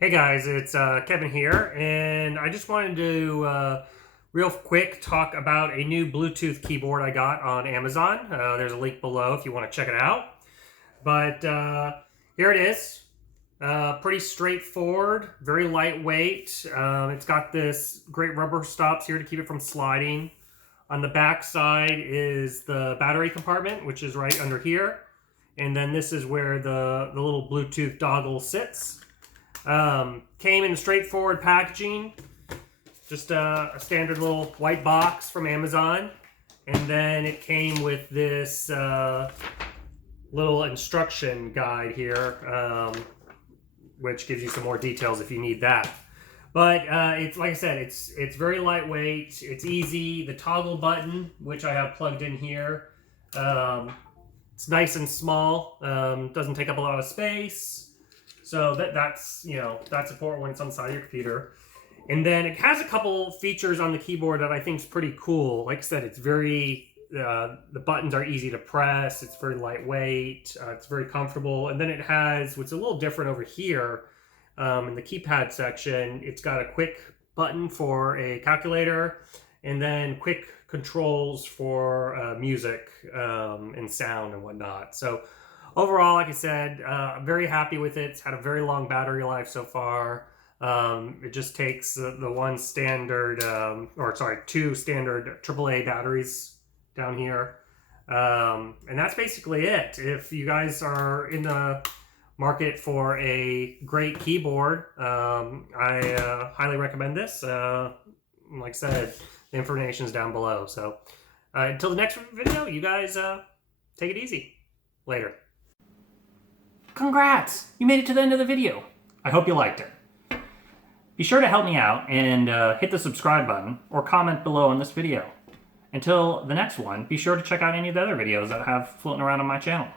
Hey guys, it's Kevin here, and I just wanted to real quick talk about a new Bluetooth keyboard I got on Amazon. There's a link below if you want to check it out. But here it is. Pretty straightforward, very lightweight. It's got this great rubber stops here to keep it from sliding. On the back side is the battery compartment, which is right under here. And then this is where the little Bluetooth dongle sits. Came in straightforward packaging, just a standard little white box from Amazon, and then it came with this little instruction guide here, which gives you some more details if you need that. But it's like I said, it's very lightweight, it's easy. The toggle button, which I have plugged in here, it's nice and small, doesn't take up a lot of space. So that's important when it's on the side of your computer. And then it has a couple features on the keyboard that I think is pretty cool. Like I said, it's very, the buttons are easy to press. It's very lightweight. It's very comfortable. And then it has, what's a little different over here, in the keypad section, it's got a quick button for a calculator and then quick controls for music and sound and whatnot. So overall, like I said, I'm very happy with it. It's had a very long battery life so far. It just takes the one standard, two standard AAA batteries down here. And that's basically it. If you guys are in the market for a great keyboard, I highly recommend this. Like I said, the information is down below. So until the next video, you guys take it easy. Later. Congrats! You made it to the end of the video. I hope you liked it. Be sure to help me out and hit the subscribe button or comment below on this video. Until the next one, be sure to check out any of the other videos that I have floating around on my channel.